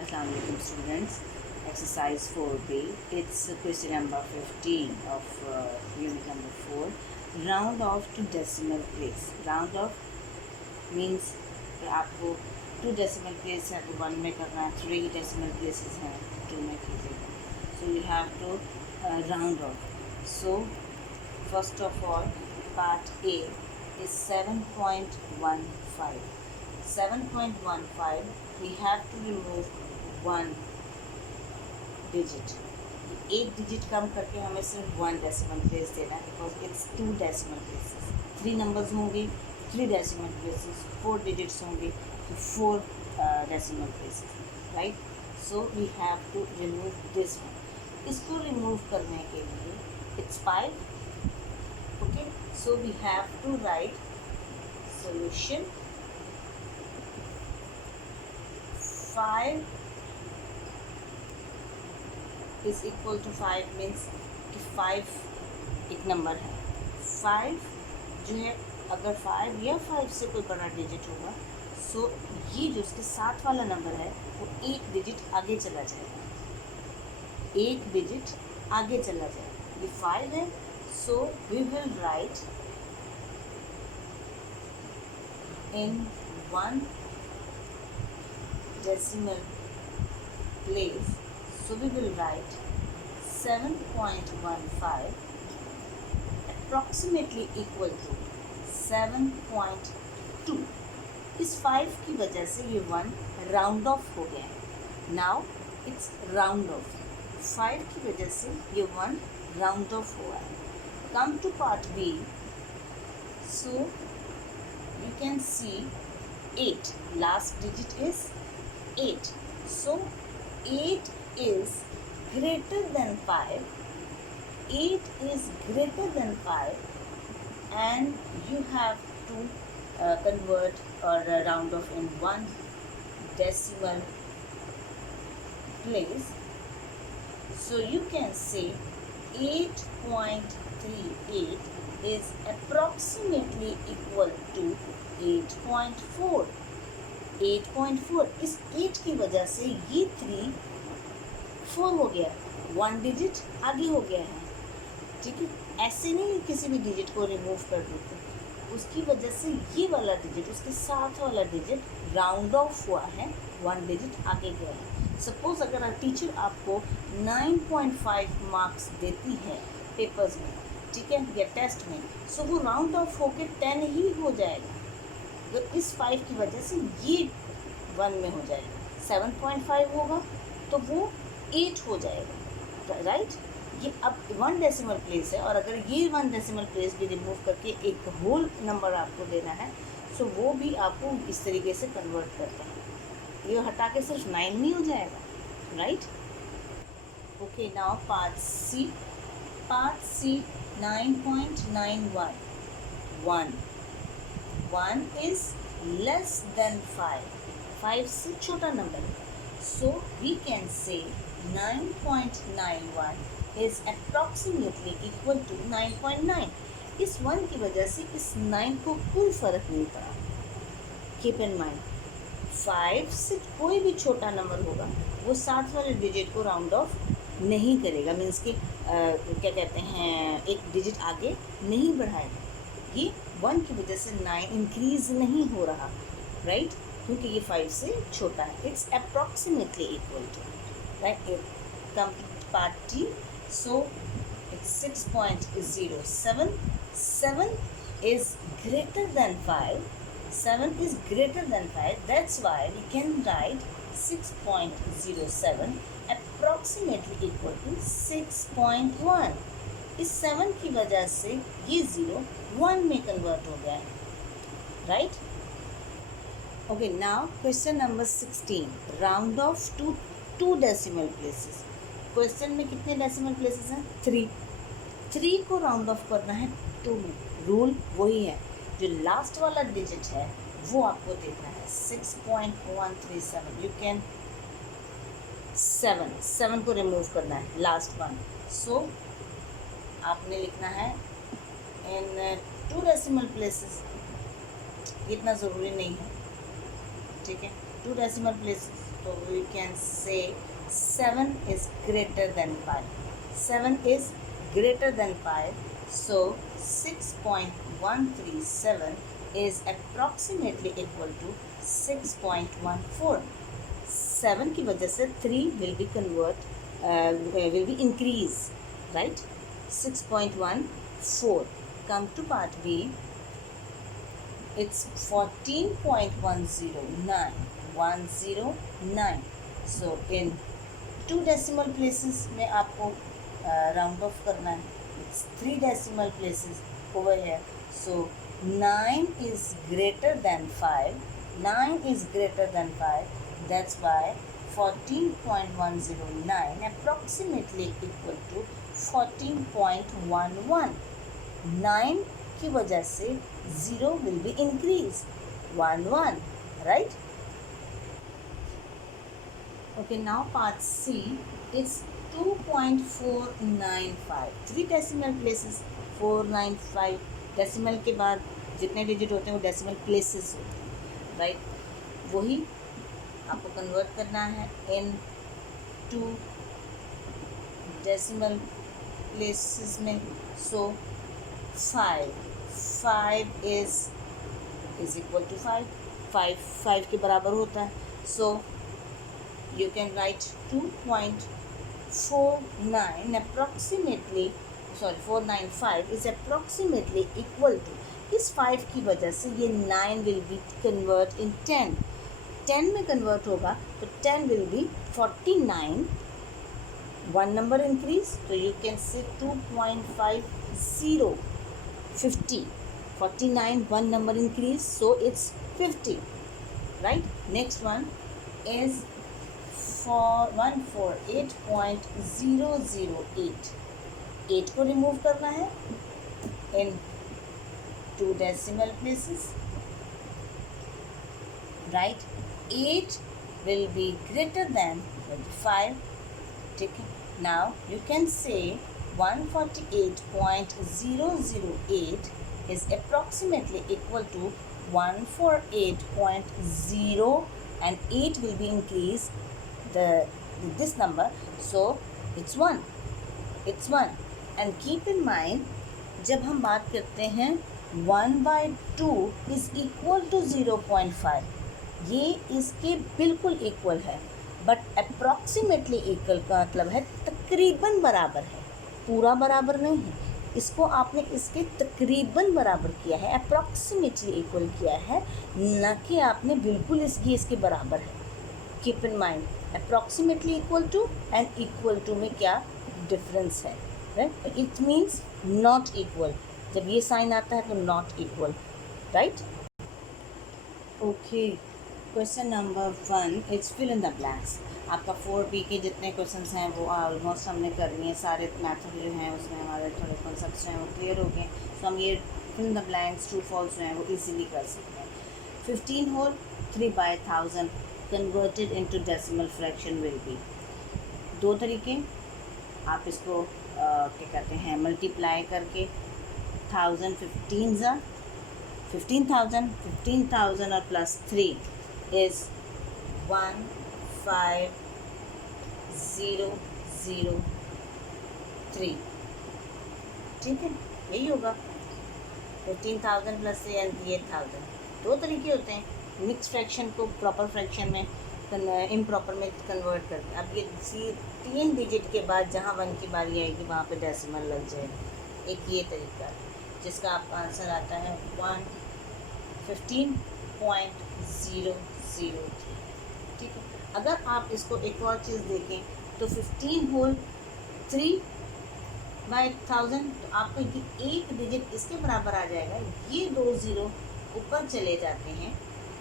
Assalamu alaikum students. Exercise 4B. It's question number 15 of unit number 4. Round off to decimal place. Round off means आपको 2 decimal place है तो 1 में करना है, 3 decimal places हैं 2 में कीजिएगा. So you have to round off. So first of all, part A is 7.15. 7.15 we have to remove 1 digit. एक डिजिट कम करके हमें सिर्फ 1 डेसिमल प्लेस देना है because it's 2 decimal places. 3 numbers होंगे 3 डेसिमल प्लेसेस, 4 डिजिट्स होंगे तो 4 decimal places, right. So we have to remove this one. इसको रिमूव करने के लिए it's 5. Okay, so we have to write solution 5 is equal to 5 means कि 5 एक number है. 5 जो है अगर 5 या 5 से कोई बड़ा डिजिट होगा सो ये जो उसके साथ वाला नंबर है वो एक डिजिट आगे चला जाएगा, एक डिजिट आगे चला जाएगा. ये 5 है so we will write in 1 decimal place. So we will write 7.15 approximately equal to 7.2. इस 5 की वजह से ये 1 राउंड ऑफ हो गया है. Now it's round of. 5 की वजह से ये 1 राउंड ऑफ हुआ है. Come to part B. So you can see 8. Last digit is 8. So 8 is greater than 5. 8 is greater than 5 and you have to convert or round off in 1 decimal place. So you can say 8.38 is approximately equal to 8.4. 8.4. इस 8 की वजह से ये 3 4 हो गया, 1 digit आगे हो गया है. ठीक है, ऐसे नहीं किसी भी डिजिट को रिमूव कर देते, उसकी वजह से ये वाला डिजिट उसके साथ वाला डिजिट राउंड ऑफ हुआ है, 1 डिजिट आगे गया है. सपोज अगर टीचर आपको 9.5 मार्क्स देती है पेपर्स में, ठीक है, या टेस्ट में, सो वो राउंड ऑफ होकर 10 ही हो जाएगा. तो इस 5 की वजह से ये 1 में हो जाएगा. 7.5 होगा तो वो 8 हो जाएगा, राइट. ये अब 1 डेसिमल प्लेस है और अगर ये 1 डेसिमल प्लेस भी रिमूव करके एक होल नंबर आपको देना है सो वो भी आपको इस तरीके से कन्वर्ट करता है. ये हटा के सिर्फ 9 नहीं हो जाएगा, right. Okay, now part C. Part C 9.91. 1 is less than 5. 5 से छोटा नंबर है. So we can say 9.91 is approximately equal to 9.9. इस 1 की वजह से इस 9 को कोई फ़र्क नहीं पड़ा. Keep in mind 5 से कोई भी छोटा नंबर होगा वो साथ वाले डिजिट को राउंड ऑफ नहीं करेगा, मीन्स कि क्या कहते हैं, एक डिजिट आगे नहीं बढ़ाएगा. ये 1 की वजह से 9 इंक्रीज़ नहीं हो रहा, राइट, क्योंकि ये 5 से छोटा है. It's approximately equal to, right. Come part T. So it's 6.07. 7 is greater than 5. 7 is greater than 5. That's why we can write 6.07 approximately equal to 6.1. इस 7 की वजह से ये 0 1 में कन्वर्ट हो गया है, right. Okay, now question number 16. Round off to 2 decimal places. Question में कितने डेसिमल प्लेसेस हैं? 3. 3 को राउंड ऑफ करना है 2 में. रूल वही है, जो लास्ट वाला डिजिट है वो आपको देखना है. 6.137. यू कैन 7 को रिमूव करना है, लास्ट वन. सो आपने लिखना है इन 2 डेसिमल प्लेसेस. इतना ज़रूरी नहीं है, ठीक है. 2 डेसिमल प्लेसेस तो वी कैन से 7 is greater than 5. 7 is greater than 5. So 6.137 is approximately equal to 6.14. 7 की वजह से 3 will be will be increase, right? 6.14. Come to part B. It's 14.109. 109. So in 2 decimal places में आपको round off करना है. It's 3 decimal places over here. So 9 is greater than 5. 9 is greater than 5. That's why 14.109 approximately equal to 14.11. 9 की वजह से 0 will be increased. 11, right? Okay, now part C is 2.495. 3 decimal places. 495 decimal के बाद जितने digit होते हैं वो decimal places होते हैं, right? वही आपको कन्वर्ट करना है इन 2 decimal places में. So 5 is equal to 5 के बराबर होता है. So you can write 2.49 approximately, 495 is approximately equal to, इस 5 की वजह से ये 9 will be convert in 10. 10 में कन्वर्ट होगा तो 10 will be 49. 1 number increase, so you can say 2.50. 50. 49, 1 number increase, so it's 50, right? Next one is 148.008. 8 को रिमूव करना है in 2 decimal places, right? 8 will be greater than 25. ठीक है. Now you can say 148.008 is approximately equal to 148.0, and 8 will be increased this number, so it's 1. And keep in mind, जब हम बात करते हैं 1/2 is equal to 0.5, ये इसके बिल्कुल इक्वल है, बट अप्रॉक्सीमेटली इक्वल का मतलब है तकरीबन बराबर है, पूरा बराबर नहीं है. इसको आपने इसके तकरीबन बराबर किया है, अप्रॉक्सीमेटली इक्वल किया है, ना कि आपने बिल्कुल इसके बराबर है. Keep in mind, approximately equal to and equal to में क्या डिफरेंस है, right? It means not equal. जब ये साइन आता है तो not equal, right? Okay, question number 1 it's fill in the blanks. आपका 4B के जितने क्वेश्चंस हैं वो ऑलमोस्ट हमने कर लिए. सारे मैथड जो हैं उसमें हमारे थोड़े कॉन्सेप्ट्स हैं वो क्लियर हो गए. तो हम ये fill in the blanks, true false जो हैं वो इजीली कर सकते हैं. 15 whole 3/1000 converted into decimal fraction will be. 2 तरीके, आप इसको क्या कहते हैं, मल्टीप्लाई करके 1000 15,000 और प्लस 3 is 15003. ठीक है, यही होगा. 15,000 प्लस 3 एंड 8,000. 2 तरीके होते हैं मिक्स फ्रैक्शन को प्रॉपर फ्रैक्शन में इम्प्रॉपर में कन्वर्ट करके. अब ये 3 डिजिट के बाद जहाँ 1 की बारी आएगी वहाँ पे डेसिमल लग जाएगा. एक ये तरीका है जिसका आपका आंसर आता है 115.003. ठीक है. अगर आप इसको एक और चीज़ देखें तो 15 होल 3/1000, तो आपको ये एक डिजिट इसके बराबर आ जाएगा. ये 2 ज़ीरो ऊपर चले जाते हैं,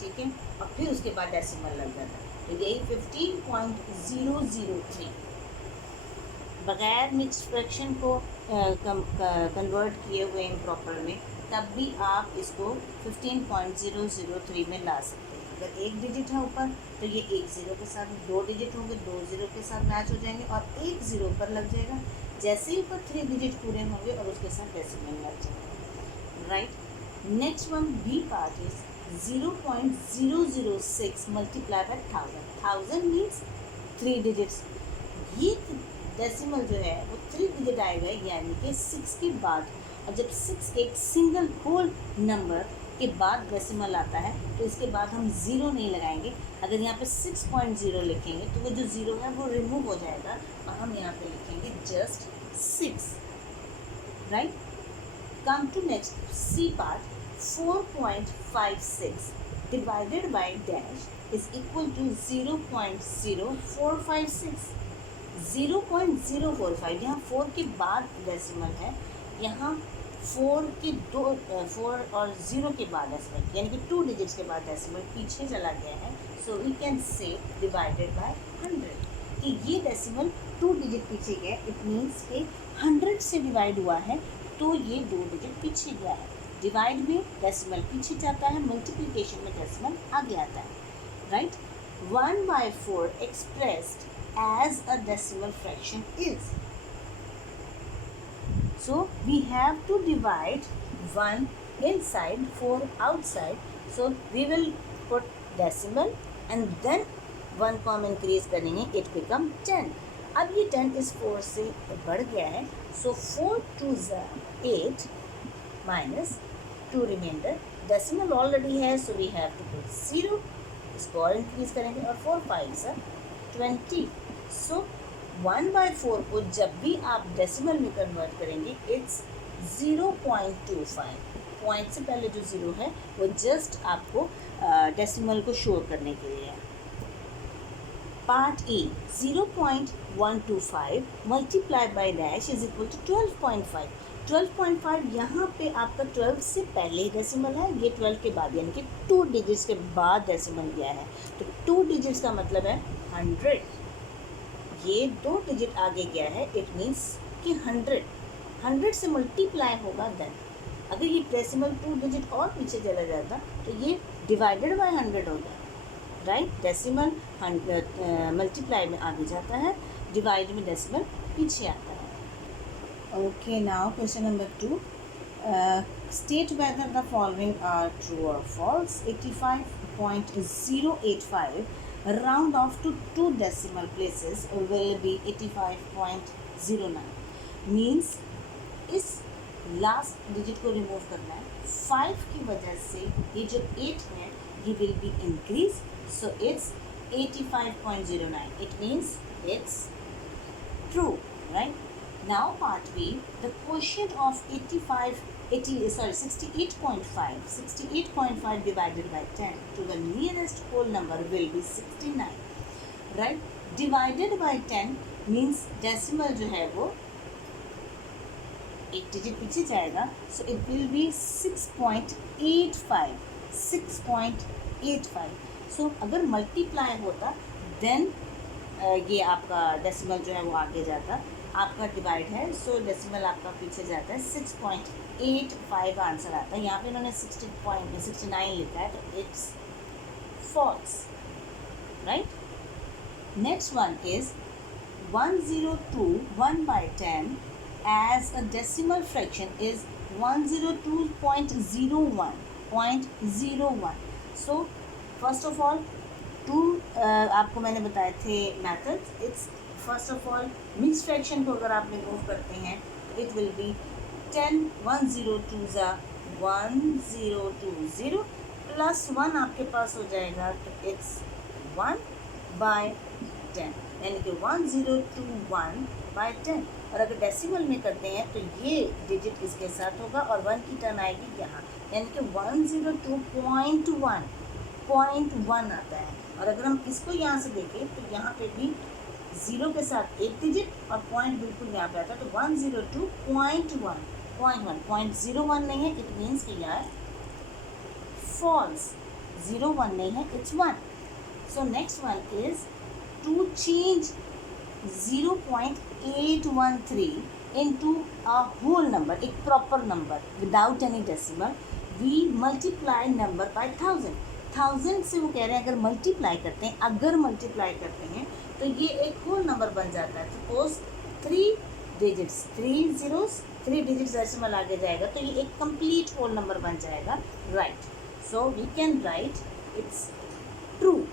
ठीक है, और फिर उसके बाद डेसिमल लग जाता है. तो यही 15.003. बगैर मिक्स फ्रैक्शन को कन्वर्ट किए हुए इम्प्रॉपर में, तब भी आप इसको 15.003 में ला सकते हैं. अगर एक डिजिट है ऊपर तो ये 1 ज़ीरो के साथ, 2 डिजिट होंगे 2 ज़ीरो के साथ मैच हो जाएंगे और 1 ज़ीरो पर लग जाएगा. जैसे ही ऊपर 3 डिजिट पूरे होंगे और उसके साथ डेसिमल लग जाएगा, right? Next one B part is 0.006 multiply by 1000. 1000 means 3 digits. ये डेसिमल जो है वो 3 डिजिट आएगा, यानी कि 6 के बाद. और जब 6 एक सिंगल होल नंबर के बाद डेसिमल आता है तो इसके बाद हम ज़ीरो नहीं लगाएंगे. अगर यहाँ पे 6.0 लिखेंगे तो वो जो ज़ीरो है वो रिमूव हो जाएगा और हम यहाँ पे लिखेंगे just 6. Right. Come to next C part. 4.56 divided by dash is equal to 0.0456. 0.045. यहाँ 4 के बाद डेसिमल है, यहाँ 4 और 0 के बाद डेसिमल, यानी कि 2 डिजिट्स के बाद डेसिमल पीछे चला गया है. So we can say divided by 100 कि ये डेसिमल 2 डिजिट पीछे गया. इट मीन्स कि 100 से डिवाइड हुआ है तो ये 2 डिजिट पीछे गया है. डिवाइड में डेसिमल पीछे जाता है, मल्टीप्लिकेशन में डेसिमल आगे आता है. Right. 1/4 expressed as a decimal fraction is. So we have to divide 1 inside, 4 outside. So we will put decimal and then 1 को हम increase करेंगे, it become 10. अब ये 10 इस 4 से बढ़ गया है. So 4 2s are 8 minus 2 remainder. Decimal already है, so we have to put 0. इसको और इंक्रीज करेंगे और 4 5s are 20. सो 1/4 को जब भी आप डेसिमल में कन्वर्ट करेंगे इट्स 0.25. पॉइंट से पहले जो 0 है वो जस्ट आपको डेसिमल को शो करने के लिए है. Part A. 0.125 multiply by dash is equal to 12.5. 12.5 यहाँ पे आपका 12 से पहले डेसिमल है, ये 12 के बाद, यानी कि 2 डिजिट्स के बाद डेसिमल गया है. तो 2 डिजिट्स का मतलब है 100. ये 2 डिजिट आगे गया है, इट मीन्स कि 100 से मल्टीप्लाई होगा देन. अगर ये डेसिमल 2 डिजिट और पीछे चला जाता तो ये डिवाइडेड बाय 100 होगा. राइट. डेसिमल मल्टीप्लाई में आगे जाता है, डिवाइड में डेसिमल पीछे आता है. Okay. Now question number 2. State whether the following are true or false. 85.085 round off to 2 decimal places will be 85.09. Means इस लास्ट डिजिट को रिमूव करना है. 5 की वजह से ये जो 8 है ये will be increase. So it's 85.09. It means it's true. Right. Now part B. The quotient of 68.5 divided by 10 to the nearest whole number will be 69. Right. Divided by 10 means decimal जो है वो एक डिजिट पीछे जाएगा. So it will be 6.85. 6.85. So अगर multiply होता then ये आपका डेसिमल जो है वो आगे जाता. आपका डिवाइड है, सो डेसिमल आपका पीछे जाता है. 6.85 आंसर आता है. यहाँ पे इन्होंने 69 लिखा है, तो it's false. Right. Next one is 1/10 as a decimal fraction is 102.01. So first of all 2 आपको मैंने बताए थे methods. It's first of all mix fraction को अगर आप रिमूव करते हैं तो it will be 10. 102s are 1020 plus 1 आपके पास हो जाएगा, तो इट्स 1/10, यानी कि 1021/10. और अगर डेसिमल में करते हैं तो ये डिजिट इसके साथ होगा और 1 की टर्न आएगी यहाँ, यानी कि 102.1 आता है. और अगर हम इसको यहाँ से देखें तो यहाँ पे भी 0 के साथ एक डिजिट और पॉइंट बिल्कुल यहाँ पे आता है, तो 102.1. 0.01 नहीं है, इट मीन्स कि यार फॉल्स. 01 नहीं है, it's 1. So next one is to change 0.813 into a whole number, एक proper number without any decimal. We multiply number by 1000 से वो कह रहे हैं अगर मल्टीप्लाई करते हैं तो ये एक होल नंबर बन जाता है. Suppose 3 digits, 3 zeros, 3 digits decimal आगे जाएगा तो ये एक कंप्लीट होल नंबर बन जाएगा. Right. So we can write it's true.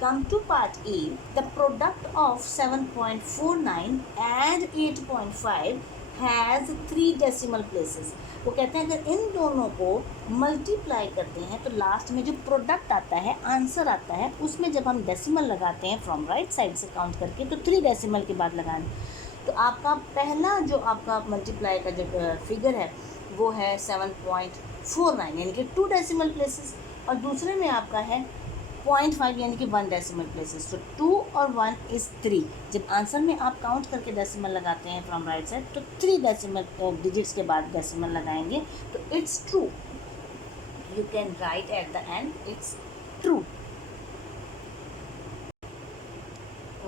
Come to part E. The product of 7.49 and 8.5 has 3 decimal places. वो कहते हैं अगर इन दोनों को मल्टीप्लाई करते हैं तो लास्ट में जो प्रोडक्ट आता है, आंसर आता है, उसमें जब हम डेसिमल लगाते हैं फ्रॉम राइट साइड से काउंट करके तो 3 डेसिमल के बाद लगाना। तो आपका पहला जो आपका मल्टीप्लाई का जो फिगर है वो है 7.49 यानी कि 2 डेसिमल प्लेसेस, और दूसरे में आपका है 0.5 यानी कि 1 डेसिमल प्लेसेस। तो 2 और 1 इज़ 3। जब आंसर में आप काउंट करके डेसिमल लगाते हैं फ्रॉम राइट साइड तो 3 डेसिमल डिजिट्स के बाद डेसिमल लगाएंगे। तो it's true, you can write at the end it's true.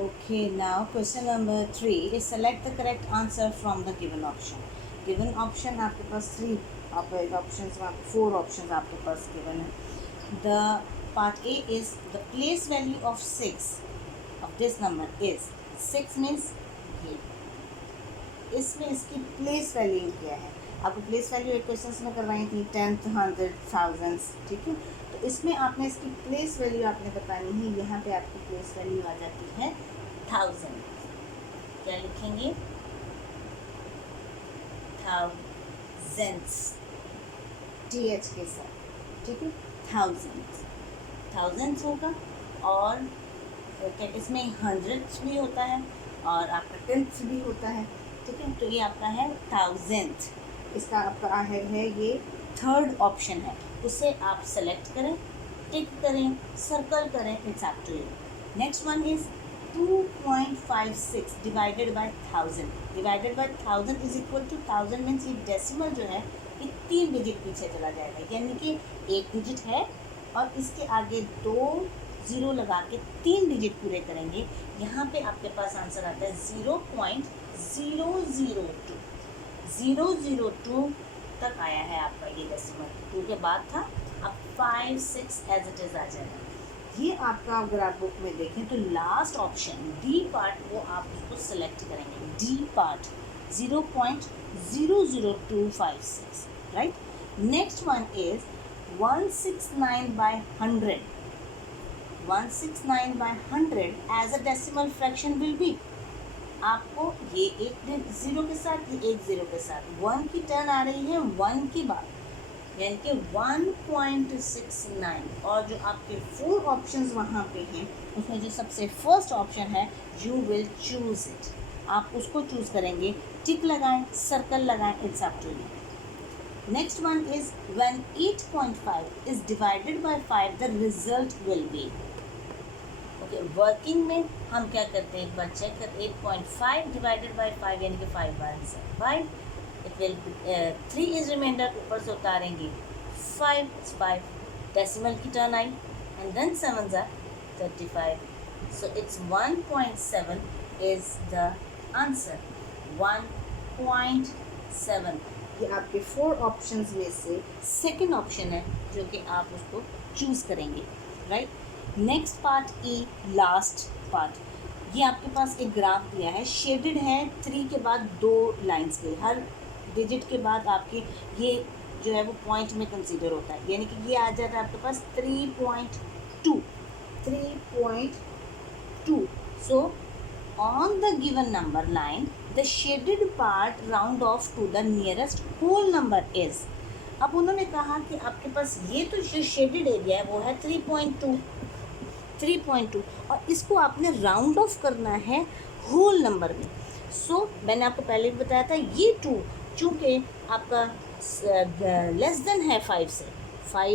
Okay, now question number 3 is select the correct answer from the given option. Given option आपके पास 3 options, 4 options आपके पास given है। The part A is the place value of 6 of this number is 6 means ये, इसमें इसकी place value क्या है? आपको place value एक क्वेश्चन में करवाई थी 10th, 100, thousands, ठीक है। तो इसमें आपने इसकी प्लेस वैल्यू आपने बतानी है। यहाँ पे आपकी प्लेस वैल्यू आ जाती है 1000। क्या लिखेंगे? thousands, TH के साथ, ठीक है। thousands होगा, और इसमें हंड्रेड्स भी होता है और आपका टेंथ भी होता है, ठीक है। तो ये आपका है 1000th। इसका आपका है ये थर्ड ऑप्शन है, उसे आप सेलेक्ट करें, टिक करें, सर्कल करें, it's up to you. Next one is 2.56 divided by 1000। Divided by 1000 is equal to 1000 means ये डेसिमल जो है ये 3 डिजिट पीछे चला जाएगा, यानी कि 1 डिजिट है और इसके आगे 2 0 लगा के 3 डिजिट पूरे करेंगे। यहाँ पे आपके पास आंसर आता है 0.002। 002 तक आया है आपका ये डेसिमल, 2 के बाद था, अब 5 6 एज इट इज़ आ जाएगा। ये आपका अगर आप बुक में देखें तो लास्ट ऑप्शन डी पार्ट वो आप इसको सेलेक्ट करेंगे, D part 0.00256, right. Next one is 169/100। 169/100 as a decimal fraction will be, आपको ये एक 0 के साथ, ये एक 0 के साथ 1 की टर्न आ रही है 1 की बाद, यानी कि 1.69। और जो आपके 4 ऑप्शंस वहाँ पे हैं उसमें जो सबसे फर्स्ट ऑप्शन है यू विल चूज़ इट, आप उसको चूज़ करेंगे, टिक लगाएं, सर्कल लगाएं, it's up to you. Next one is when 8.5 is divided by 5 the result will be. Okay, working में हम क्या करते हैं एक बार चेक कर, 8.5 डिवाइडेड बाय 5 यानी कि 5 बार answer 5, it will 3 is remainder, ऊपर से उतारेंगे 5 डेसिमल की टर्न आई and then 7s are 35, so it's 1.7 is the answer, 1.7। ये आपके 4 ऑप्शंस में से सेकंड ऑप्शन है जो कि आप उसको चूज़ करेंगे, राइट। नेक्स्ट पार्ट ई, लास्ट पार्ट, ये आपके पास एक ग्राफ दिया है, शेडेड है 3 के बाद 2 लाइंस के, हर डिजिट के बाद आपकी ये जो है वो पॉइंट में कंसीडर होता है, यानी कि ये आ जाता है आपके पास 3.2। So on the given number line the shaded part round off to the nearest whole number is. अब उन्होंने कहा कि आपके पास ये तो जो शेडेड एरिया है वो है 3.2 और इसको आपने राउंड ऑफ करना है होल नंबर में। सो मैंने आपको पहले भी बताया था ये 2 चूँकि आपका लेस देन है 5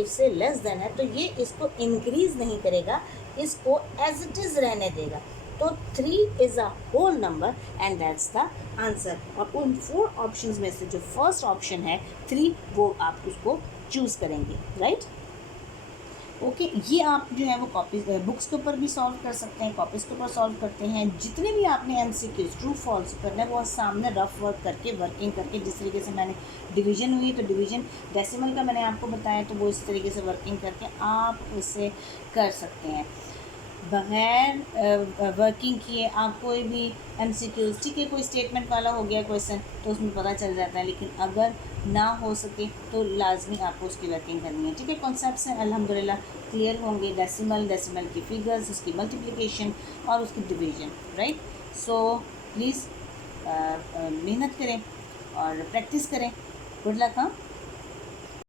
से लेस देन है, तो ये इसको इंक्रीज़ नहीं करेगा, इसको एज इट इज़ रहने देगा। तो 3 is a whole number and that's the answer. और उन 4 ऑप्शंस में से जो फर्स्ट ऑप्शन है 3 वो आप उसको चूज़ करेंगे, राइट। ओके, ये आप जो है वो कॉपीज बुक्स के ऊपर भी सॉल्व कर सकते हैं, कॉपीज़ के ऊपर सॉल्व करते हैं। जितने भी आपने MCQs ट्रू फॉल्स करना है वो सामने रफ वर्क करके, वर्किंग करके, जिस तरीके से मैंने डिवीजन हुई तो डिवीजन डेसिमल का मैंने आपको बताया तो वो इस तरीके से वर्किंग करके आप उसे कर सकते हैं। बगैर वर्किंग किए आप कोई भी MCQs, ठीक है, कोई स्टेटमेंट वाला हो गया क्वेश्चन तो उसमें पता चल जाता है, लेकिन अगर ना हो सके तो लाजमी आपको उसकी वर्किंग करनी है, ठीक है। कॉन्सेप्ट्स हैं अल्हम्दुलिल्लाह क्लियर होंगे, डेसिमल की फिगर्स, उसकी मल्टीप्लिकेशन और उसकी डिवीजन, राइट। सो प्लीज़ मेहनत करें और प्रैक्टिस करें। Good luck. हाँ।